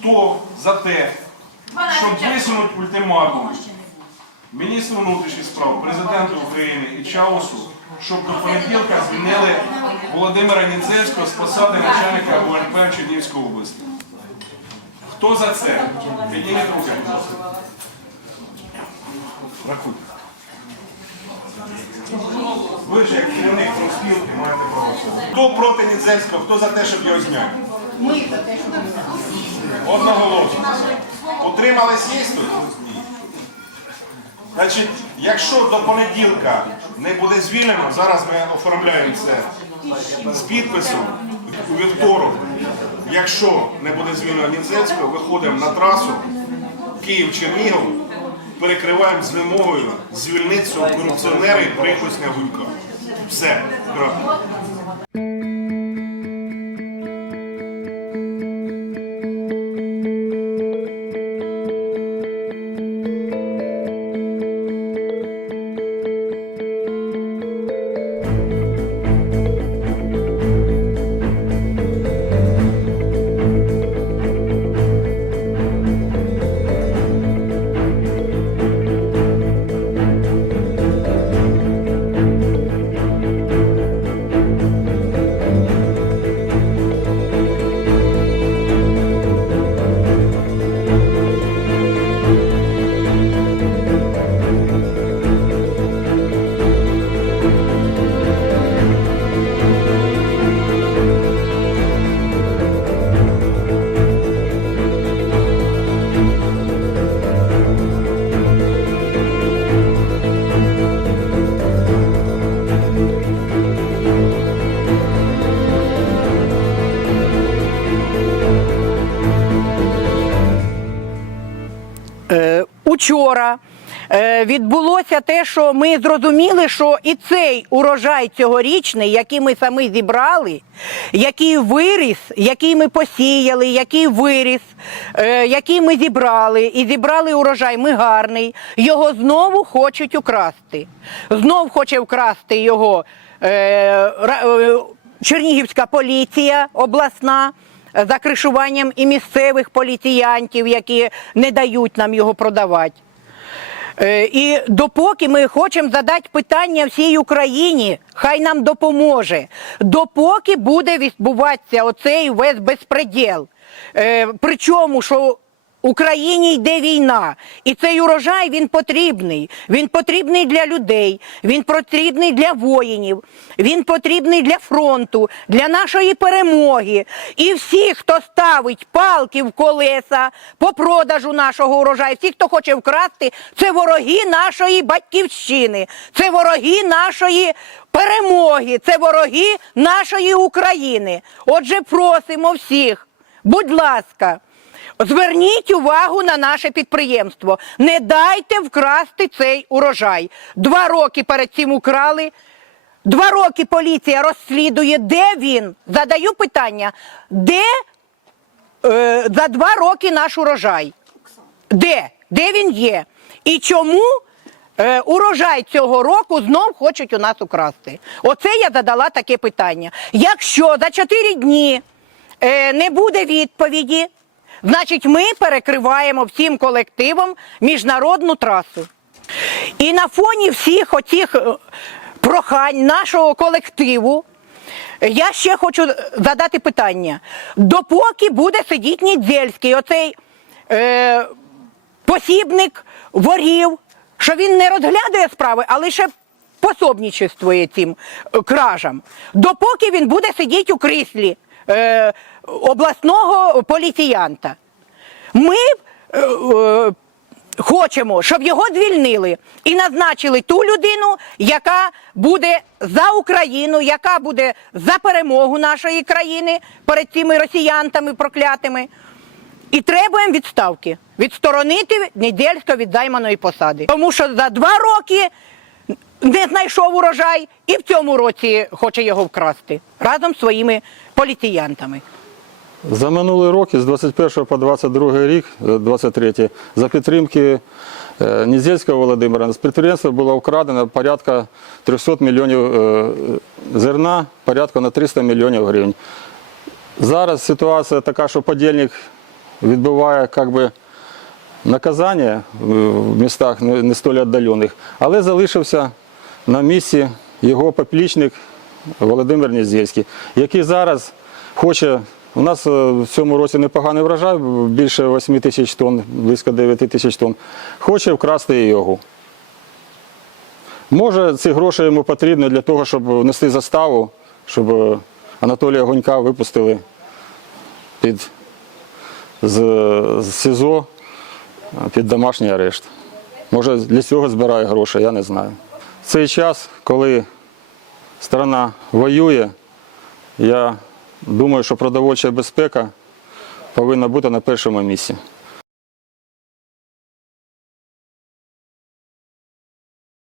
Хто за те, щоб висунути ультиматум міністру внутрішніх справ, президенту України і Чаусу, щоб до понеділка звільнили Володимира Ніцевського з посади начальника ГУНП Чернігівської області? Хто за це? Підніміть руки, будь ласка. Рахуйте. Ви ж як керівник профспілки маєте право. Хто проти Ніцевського, хто за те, щоб його зняти? Ми за те, що Одноголосно. Утримались є? Значить, якщо до понеділка не буде звільнено, зараз ми оформляємо це з підписом у вівторок. Якщо не буде звільнено Ніцецького, виходимо на трасу Київ-Чернігов, перекриваємо з вимогою звільнити цього корупціонера і прихвостня Гулька. Все, крапка. Учора е, відбулося те, що ми зрозуміли, що і цей урожай цьогорічний, який ми самі зібрали, який виріс, який ми посіяли, який виріс, е, який ми зібрали, і зібрали урожай, ми гарний, його знову хочуть украсти. Знов хоче вкрасти його е, е, Чернігівська поліція обласна за кришуванням і місцевих поліціянтів, які не дають нам його продавати. Е, І допоки ми хочемо задати питання всій Україні, хай нам допоможе. Допоки буде відбуватися оцей весь безпреділ. Е, Причому, що Україні йде війна, і цей урожай він потрібний. Він потрібний для людей, він потрібний для воїнів, він потрібний для фронту, для нашої перемоги. І всі, хто ставить палки в колеса по продажу нашого урожаю, всі, хто хоче вкрасти, це вороги нашої батьківщини, це вороги нашої перемоги, це вороги нашої України. Отже, просимо всіх, будь ласка. Зверніть увагу на наше підприємство. Не дайте вкрасти цей урожай. Два роки перед цим украли. Два роки поліція розслідує, де він. Задаю питання, де е, за два роки наш урожай? Де? Де він є? І чому е, урожай цього року знов хочуть у нас украсти? Оце я задала таке питання. Якщо за 4 дні е, не буде відповіді, значить ми перекриваємо всім колективом міжнародну трасу. І на фоні всіх оцих е, прохань нашого колективу. Я ще хочу задати питання. Допоки буде сидіти Нідзельський, оцей е, посібник ворів, що він не розглядає справи, а лише пособничествує цим е, кражам. Допоки він буде сидіти у кріслі е, обласного поліціянта. Ми е, е, хочемо, щоб його звільнили і назначили ту людину, яка буде за Україну, яка буде за перемогу нашої країни перед цими росіянтами проклятими. І требуємо відставки, відсторонити Недельського від займаної посади. Тому що за два роки не знайшов урожай і в цьому році хоче його вкрасти разом з своїми поліціянтами. За минулі роки, з 21 по 22 рік, е, 23, за підтримки е, Нізельського Володимира, з підприємства було вкрадено порядка 300 мільйонів е, зерна, порядка на 300 мільйонів гривень. Зараз ситуація така, що подільник відбуває як би, наказання е, в містах не столь віддалених, але залишився на місці його поплічник Володимир Нізєльський, який зараз хоче. У нас е, в цьому році непоганий врожай, більше 8 тисяч тонн, близько 9 тисяч тонн. Хоче вкрасти його. Може, ці гроші йому потрібні для того, щоб внести заставу, щоб е, Анатолія Гонька випустили під з, з СІЗО під домашній арешт. Може, для цього збирає гроші, я не знаю. В цей час, коли страна воює, я думаю, що продовольча безпека повинна бути на першому місці.